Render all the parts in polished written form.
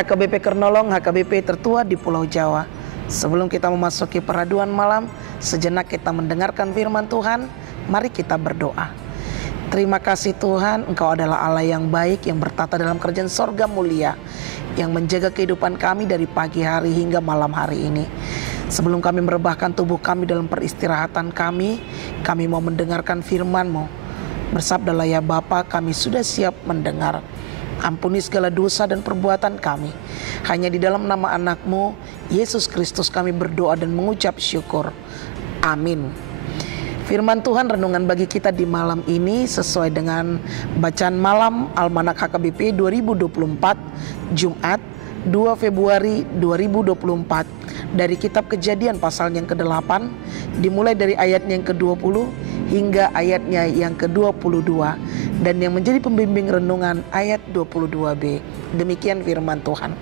HKBP Kernolong, HKBP tertua di Pulau Jawa. Sebelum kita memasuki peraduan malam, sejenak kita mendengarkan firman Tuhan. Mari kita berdoa. Terima kasih Tuhan, Engkau adalah Allah yang baik, yang bertata dalam kerajaan sorga mulia, yang menjaga kehidupan kami dari pagi hari hingga malam hari ini. Sebelum kami merebahkan tubuh kami dalam peristirahatan kami mau mendengarkan firman-Mu. Bersabdalah ya Bapa, kami sudah siap mendengar. Ampuni segala dosa dan perbuatan kami. Hanya di dalam nama anak-Mu, Yesus Kristus, kami berdoa dan mengucap syukur. Amin. Firman Tuhan renungan bagi kita di malam ini sesuai dengan bacaan malam Almanak HKBP 2024, Jumat 2 Februari 2024. Dari kitab Kejadian pasal yang ke-8, dimulai dari ayatnya yang ke-20 hingga ayatnya yang ke-22. Dan yang menjadi pembimbing renungan ayat 22b. Demikian firman Tuhan.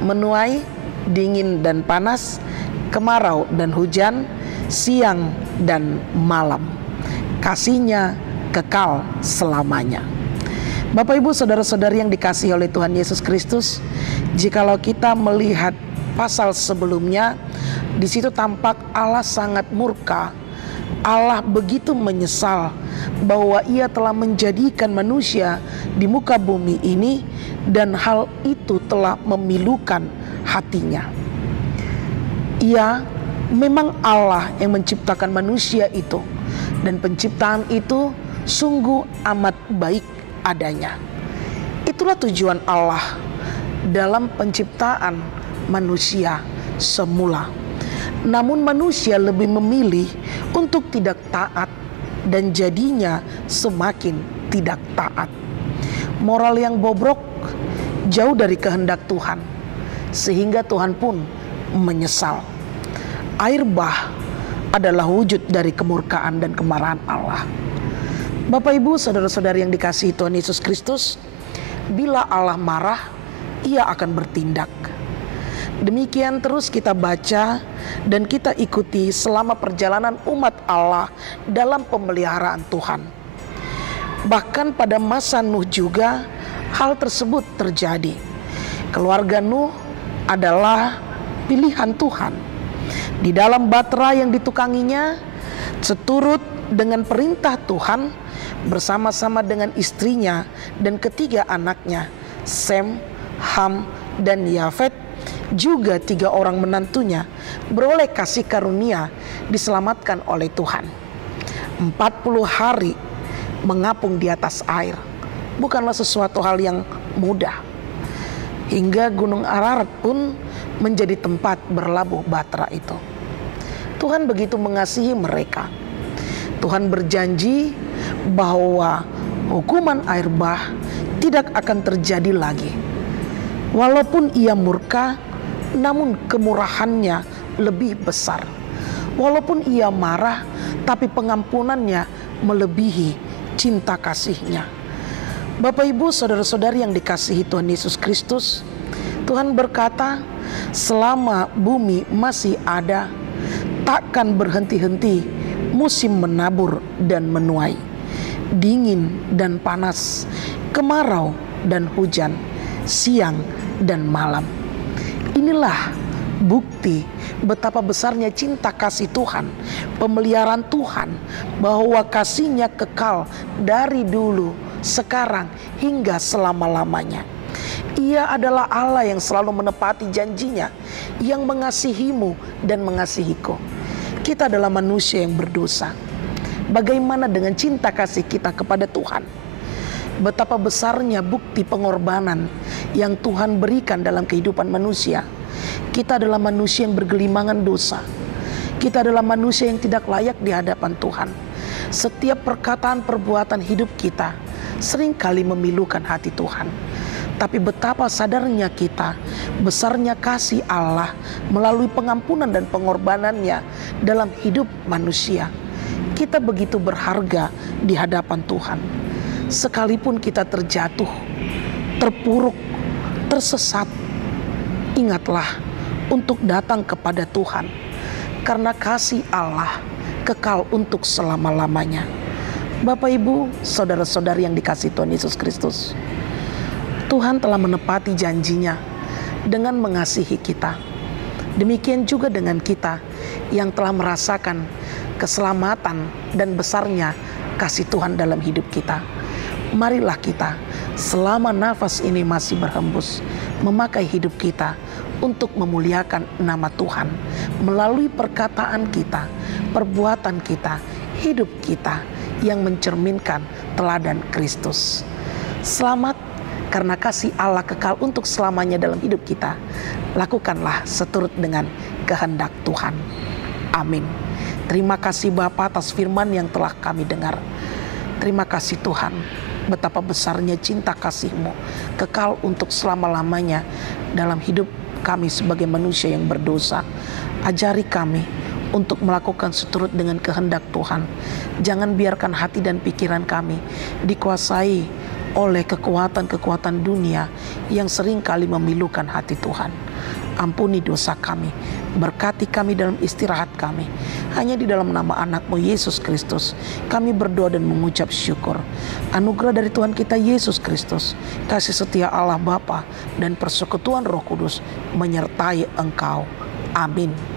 Menuai, dingin dan panas, kemarau dan hujan, siang dan malam, kasih-Nya kekal selamanya. Bapak Ibu saudara-saudari yang dikasihi oleh Tuhan Yesus Kristus, jikalau kita melihat pasal sebelumnya, di situ tampak Allah sangat murka. Allah begitu menyesal bahwa Ia telah menjadikan manusia di muka bumi ini, dan hal itu telah memilukan hatinya. Ia memang Allah yang menciptakan manusia itu, dan penciptaan itu sungguh amat baik adanya. Itulah tujuan Allah dalam penciptaan manusia semula. Namun manusia lebih memilih untuk tidak taat, dan jadinya semakin tidak taat. Moral yang bobrok jauh dari kehendak Tuhan, sehingga Tuhan pun menyesal. Air bah adalah wujud dari kemurkaan dan kemarahan Allah. Bapak Ibu saudara-saudari yang dikasihi Tuhan Yesus Kristus, bila Allah marah, Ia akan bertindak. Demikian terus kita baca dan kita ikuti selama perjalanan umat Allah dalam pemeliharaan Tuhan. Bahkan pada masa Nuh juga hal tersebut terjadi. Keluarga Nuh adalah pilihan Tuhan. Di dalam batra yang ditukanginya, seturut dengan perintah Tuhan, bersama-sama dengan istrinya dan ketiga anaknya, Sem, Ham, dan Yafet, juga 3 orang menantunya, beroleh kasih karunia diselamatkan oleh Tuhan. 40 hari mengapung di atas air bukanlah sesuatu hal yang mudah. Hingga Gunung Ararat pun menjadi tempat berlabuh batra itu. Tuhan begitu mengasihi mereka. Tuhan berjanji bahwa hukuman air bah tidak akan terjadi lagi. Walaupun Ia murka, namun kemurahannya lebih besar. Walaupun Ia marah, tapi pengampunannya melebihi cinta kasih-Nya. Bapak Ibu saudara-saudari yang dikasihi Tuhan Yesus Kristus, Tuhan berkata, selama bumi masih ada, takkan berhenti-henti musim menabur dan menuai, dingin dan panas, kemarau dan hujan, siang dan malam. Inilah bukti betapa besarnya cinta kasih Tuhan, pemeliharaan Tuhan, bahwa kasih-Nya kekal dari dulu, sekarang, hingga selama-lamanya. Ia adalah Allah yang selalu menepati janji-Nya, yang mengasihimu dan mengasihiku. Kita adalah manusia yang berdosa. Bagaimana dengan cinta kasih kita kepada Tuhan? Betapa besarnya bukti pengorbanan yang Tuhan berikan dalam kehidupan manusia. Kita adalah manusia yang bergelimangan dosa. Kita adalah manusia yang tidak layak di hadapan Tuhan. Setiap perkataan perbuatan hidup kita seringkali memilukan hati Tuhan. Tapi betapa sadarnya kita besarnya kasih Allah melalui pengampunan dan pengorbanannya dalam hidup manusia. Kita begitu berharga di hadapan Tuhan. Sekalipun kita terjatuh, terpuruk, tersesat, ingatlah untuk datang kepada Tuhan, karena kasih Allah kekal untuk selama-lamanya. Bapak Ibu, saudara-saudari yang dikasihi Tuhan Yesus Kristus, Tuhan telah menepati janjinya dengan mengasihi kita. Demikian juga dengan kita yang telah merasakan keselamatan dan besarnya kasih Tuhan dalam hidup kita. Marilah kita selama nafas ini masih berhembus memakai hidup kita untuk memuliakan nama Tuhan melalui perkataan kita, perbuatan kita, hidup kita yang mencerminkan teladan Kristus. Selamat karena kasih Allah kekal untuk selamanya dalam hidup kita. Lakukanlah seturut dengan kehendak Tuhan. Amin. Terima kasih Bapa atas firman yang telah kami dengar. Terima kasih Tuhan, betapa besarnya cinta kasih-Mu kekal untuk selama-lamanya dalam hidup kami sebagai manusia yang berdosa. Ajari kami untuk melakukan seturut dengan kehendak Tuhan. Jangan biarkan hati dan pikiran kami dikuasai oleh kekuatan-kekuatan dunia yang sering kali memilukan hati Tuhan. Ampuni dosa kami, berkati kami dalam istirahat kami. Hanya di dalam nama anak-Mu Yesus Kristus kami berdoa dan mengucap syukur. Anugerah dari Tuhan kita Yesus Kristus, kasih setia Allah Bapa dan persekutuan Roh Kudus menyertai engkau. Amin.